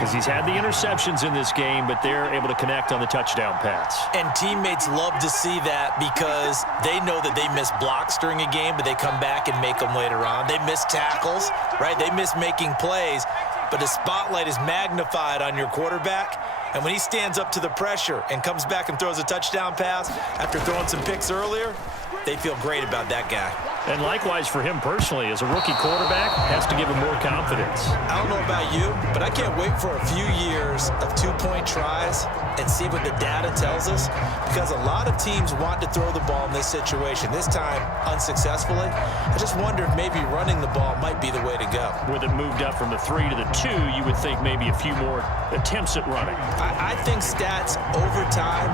because he's had the interceptions in this game, but they're able to connect on the touchdown pass. And teammates love to see that because they know that they miss blocks during a game, but they come back and make them later on. They miss tackles, right? They miss making plays, but the spotlight is magnified on your quarterback. And when he stands up to the pressure and comes back and throws a touchdown pass after throwing some picks earlier, they feel great about that guy. And likewise for him personally, as a rookie quarterback, has to give him more confidence. I don't know about you, but I can't wait for a few years of two-point tries and see what the data tells us, because a lot of teams want to throw the ball in this situation, this time unsuccessfully. I just wonder if maybe running the ball might be the way to go. With it moved up from the 3 to the 2, you would think maybe a few more attempts at running. I think stats over time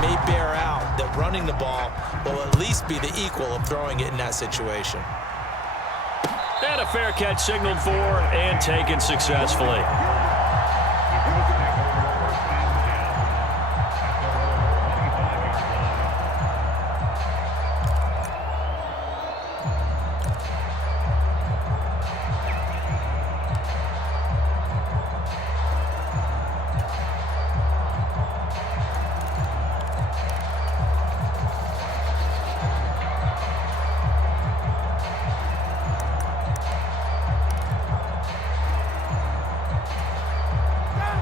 may bear out that running the ball will at least be the equal of throwing it in that situation. And a fair catch signaled for and taken successfully.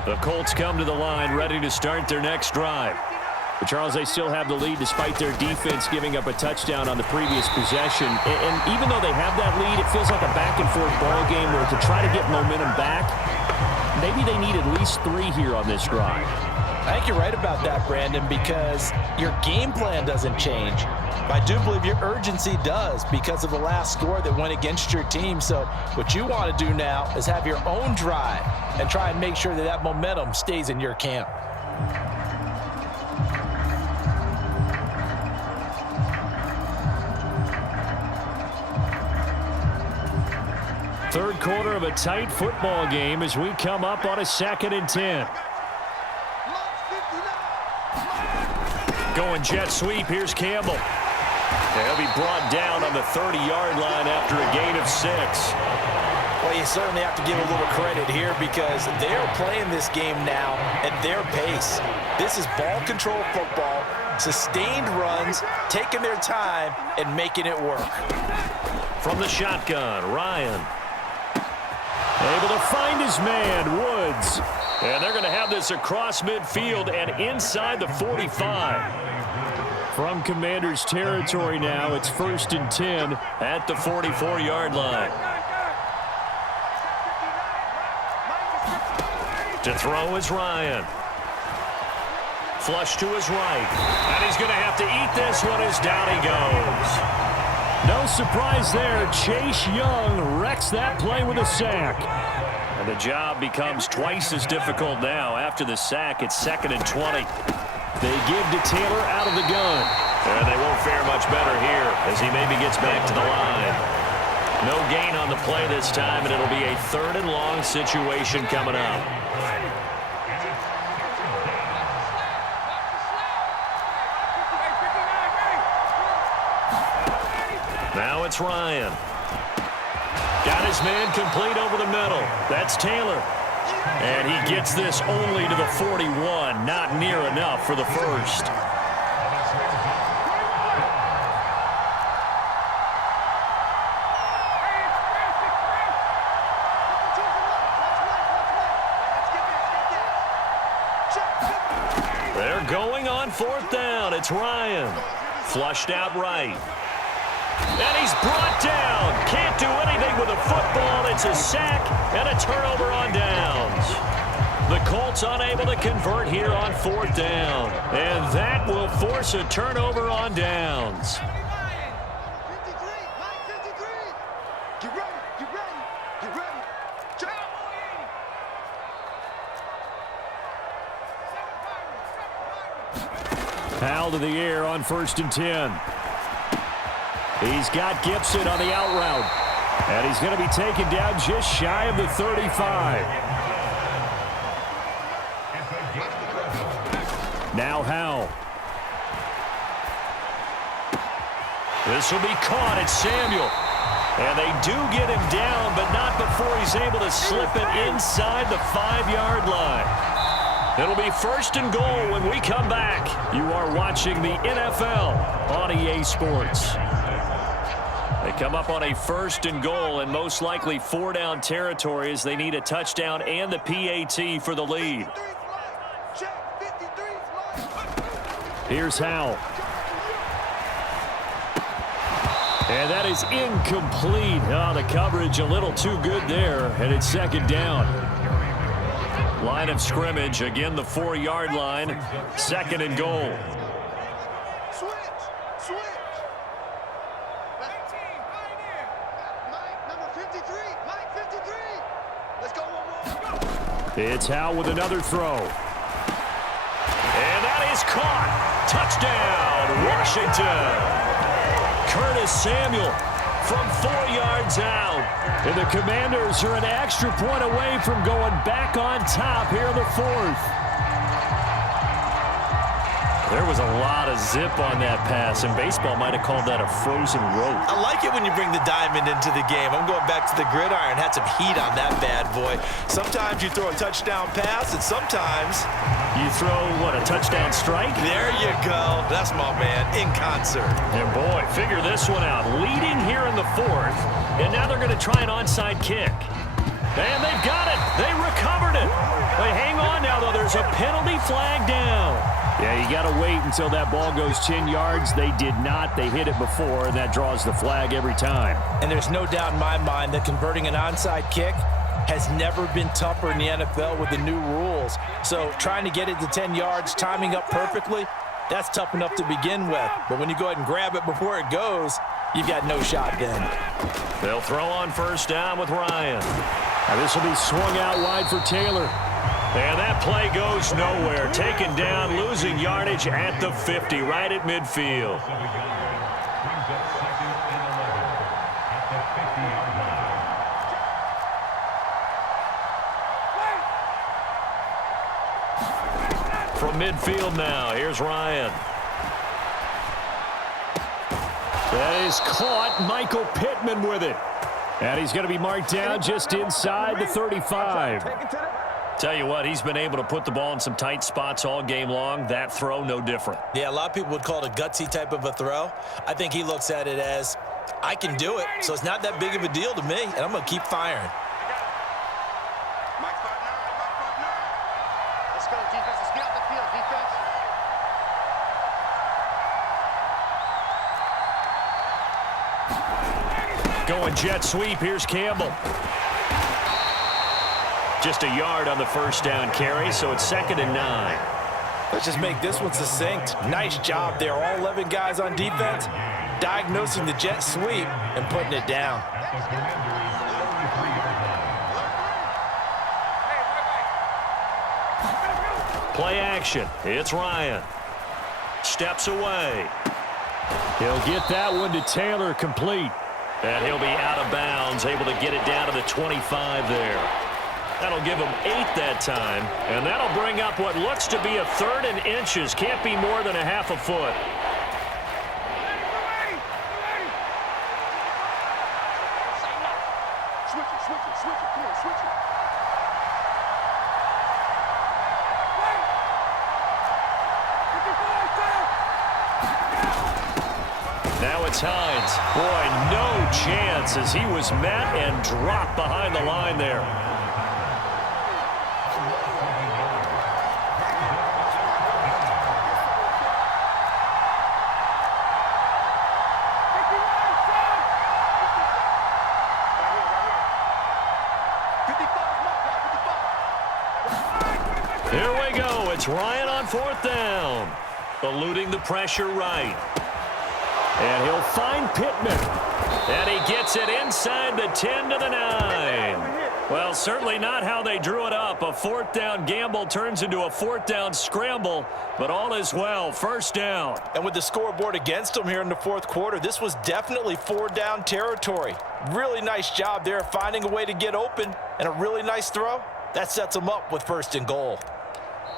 The Colts come to the line, ready to start their next drive. But Charles, they still have the lead despite their defense giving up a touchdown on the previous possession. And even though they have that lead, it feels like a back-and-forth ball game where to try to get momentum back, maybe they need at least 3 here on this drive. I think you're right about that, Brandon, because your game plan doesn't change. But I do believe your urgency does because of the last score that went against your team. So what you want to do now is have your own drive and try and make sure that that momentum stays in your camp. Third quarter of a tight football game as we come up on a 2nd and 10. Going jet sweep. Here's Campbell. He'll be brought down on the 30-yard line after a gain of 6. Well, you certainly have to give a little credit here because they're playing this game now at their pace. This is ball control football, sustained runs, taking their time and making it work. From the shotgun, Ryan. Able to find his man, Woods. And they're going to have this across midfield and inside the 45. From Commanders territory now, it's 1st and 10 at the 44-yard line. To throw is Ryan. Flush to his right. And he's going to have to eat this one as down he goes. No surprise there. Chase Young wrecks that play with a sack. And the job becomes twice as difficult now. After the sack, it's 2nd and 20. They give to Taylor out of the gun. And they won't fare much better here as he maybe gets back to the line. No gain on the play this time, and it'll be a 3rd and long situation coming up. Now it's Ryan. Got his man complete over the middle. That's Taylor. And he gets this only to the 41. Not near enough for the first. They're going on 4th down. It's Ryan. Flushed out right. And he's brought down. Can't do anything with a football. It's a sack and a turnover on downs. The Colts unable to convert here on 4th down. And that will force a turnover on downs. Foul to the air on 1st and 10. He's got Gibson on the out route. And he's going to be taken down just shy of the 35. Now Howell. This will be caught at Samuel. And they do get him down, but not before he's able to slip it inside the 5-yard line. It'll be 1st and goal when we come back. You are watching the NFL on EA Sports. They come up on a 1st and goal and most likely 4-down territory as they need a touchdown and the PAT for the lead. Here's Howell. And that is incomplete. Oh, the coverage a little too good there, and it's 2nd down. Line of scrimmage, again the 4-yard line, 2nd and goal. It's Howell with another throw. And that is caught. Touchdown, Washington. Curtis Samuel from 4 yards out. And the Commanders are an extra point away from going back on top here in the 4th. There was a lot of zip on that pass, and baseball might have called that a frozen rope. I like it when you bring the diamond into the game. I'm going back to the gridiron. Had some heat on that bad boy. Sometimes you throw a touchdown pass, and sometimes you throw, what, a touchdown strike? There you go. That's my man, in concert. And boy, figure this one out. Leading here in the 4th, and now they're going to try an onside kick. And they've got it. They recovered it. They hang on now, though. There's a penalty flag down. Yeah, you got to wait until that ball goes 10 yards. They did not. They hit it before, and that draws the flag every time. And there's no doubt in my mind that converting an onside kick has never been tougher in the NFL with the new rules. So trying to get it to 10 yards, timing up perfectly, that's tough enough to begin with. But when you go ahead and grab it before it goes, you've got no shot then. They'll throw on 1st down with Ryan. Now this will be swung out wide for Taylor. And that play goes nowhere. Taken down, losing yardage at the 50, right at midfield. From midfield now, here's Ryan. That is caught. Michael Pittman with it. And he's going to be marked down just inside the 35. Tell you what, he's been able to put the ball in some tight spots all game long. That throw, no different. Yeah, a lot of people would call it a gutsy type of a throw. I think he looks at it as, I can do it, so it's not that big of a deal to me, and I'm going to keep firing. Let's go, defense. Let's get out the field, defense. Going jet sweep. Here's Campbell. Just a yard on the 1st down carry, so it's 2nd and 9. Let's just make this one succinct. Nice job there. All 11 guys on defense diagnosing the jet sweep and putting it down. Play action. It's Ryan. Steps away. He'll get that one to Taylor, complete. And he'll be out of bounds, able to get it down to the 25 there. That'll give him 8 that time, and that'll bring up what looks to be a 3rd and inches. Can't be more than a half a foot. Now it's Hines. Boy, no chance as he was met and dropped behind the line there. Here we go. It's Ryan on 4th down. Eluding the pressure right. And he'll find Pittman. And he gets it inside the 10 to the 9. Well, certainly not how they drew it up. A 4th down gamble turns into a 4th down scramble, but all is well. 1st down. And with the scoreboard against them here in the 4th quarter, this was definitely 4-down territory. Really nice job there finding a way to get open, and a really nice throw. That sets them up with 1st and goal.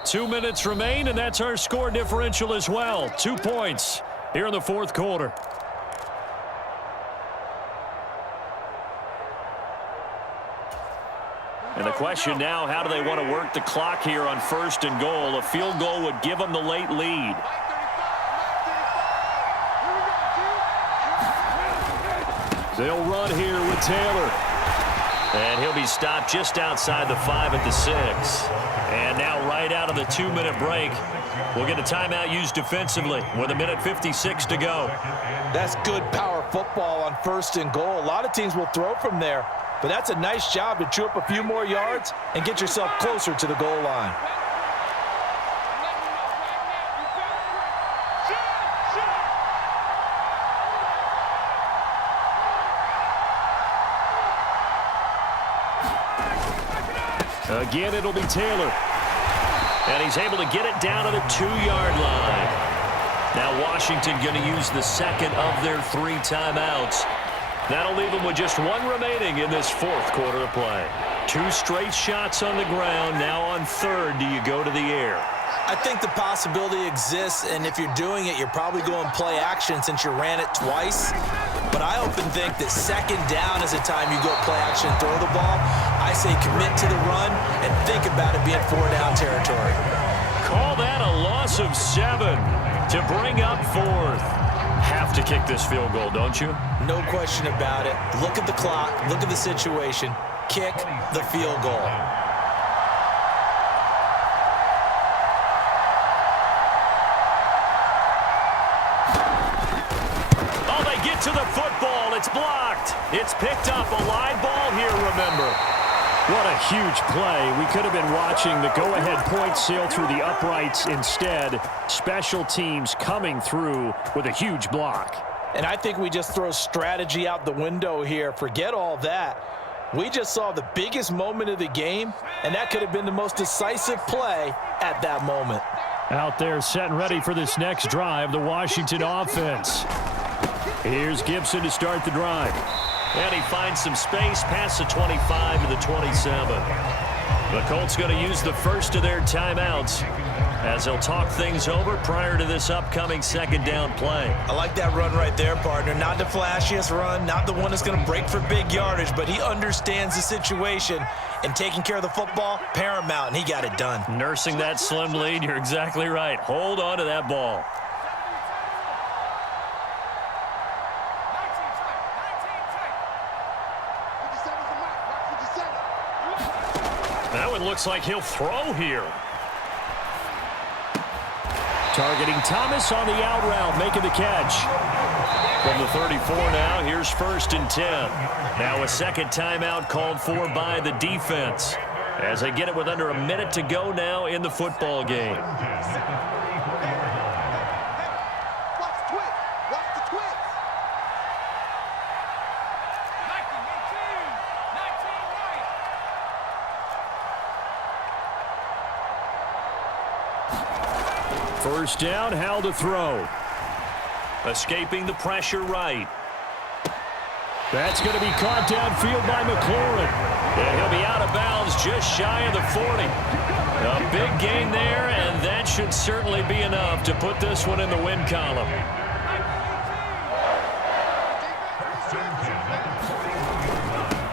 2 minutes remain, and that's our score differential as well. 2 points here in the 4th quarter. And the question now, how do they want to work the clock here on 1st and goal? A field goal would give them the late lead. They'll run here with Taylor. And he'll be stopped just outside the 5 at the 6. And now right out of the 2-minute break, we'll get a timeout used defensively with 1:56 to go. That's good power football on 1st and goal. A lot of teams will throw from there, but that's a nice job to chew up a few more yards and get yourself closer to the goal line. Again, it'll be Taylor. And he's able to get it down to the 2-yard line. Now Washington going to use the second of their 3 timeouts. That'll leave them with just 1 remaining in this 4th quarter of play. 2 straight shots on the ground. Now on 3rd, do you go to the air? I think the possibility exists, and if you're doing it, you're probably going play action since you ran it twice. But I often think that 2nd down is the time you go play action and throw the ball. I say commit to the run and think about it being 4-down territory. Call that a loss of 7 to bring up 4th. Have to kick this field goal, don't you? No question about it. Look at the clock. Look at the situation. Kick the field goal. Oh, they get to the football. It's blocked. It's picked up. A live ball here, remember. What a huge play. We could have been watching the go-ahead point sail through the uprights. Instead, special teams coming through with a huge block. And I think we just throw strategy out the window here. Forget all that. We just saw the biggest moment of the game, and that could have been the most decisive play at that moment. Out there set and ready for this next drive, the Washington offense. Here's Gibson to start the drive. And he finds some space past the 25 to the 27. The Colts going to use the first of their timeouts as they'll talk things over prior to this upcoming 2nd down play. I like that run right there, partner. Not the flashiest run, not the one that's going to break for big yardage, but he understands the situation, and taking care of the football, paramount, and he got it done. Nursing that slim lead, you're exactly right. Hold on to that ball. That one looks like he'll throw here. Targeting Thomas on the out route, making the catch. From the 34 now, here's 1st and 10. Now a 2nd timeout called for by the defense as they get it with under a minute to go now in the football game. First down, Howell to throw. Escaping the pressure right. That's going to be caught downfield by McLaurin. And he'll be out of bounds just shy of the 40. A big gain there, and that should certainly be enough to put this one in the win column.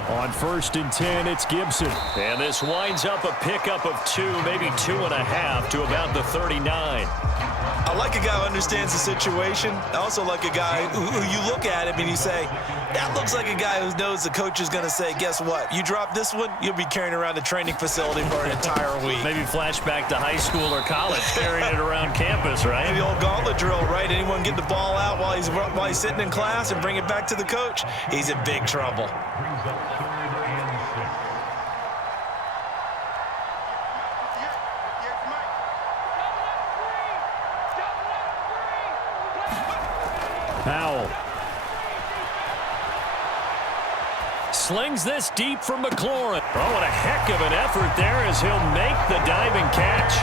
On 1st and 10, it's Gibson. And this winds up a pickup of 2, maybe 2.5 to about the 39. I like a guy who understands the situation. I also like a guy who you look at him and you say, that looks like a guy who knows the coach is going to say, guess what? You drop this one, you'll be carrying around the training facility for an entire week. Maybe flashback to high school or college, carrying it around campus, right? Maybe the old gauntlet drill, right? Anyone get the ball out while he's sitting in class and bring it back to the coach? He's in big trouble. Howell slings this deep from McLaurin. Oh, what a heck of an effort there as he'll make the diving catch.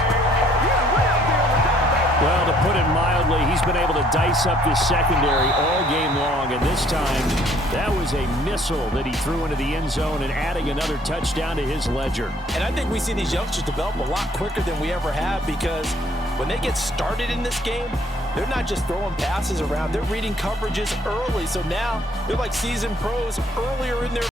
Well, to put it mildly, he's been able to dice up this secondary all game long, and this time that was a missile that he threw into the end zone and adding another touchdown to his ledger. And I think we see these youngsters develop a lot quicker than we ever have, because when they get started in this game, they're not just throwing passes around. They're reading coverages early. So now they're like seasoned pros earlier in their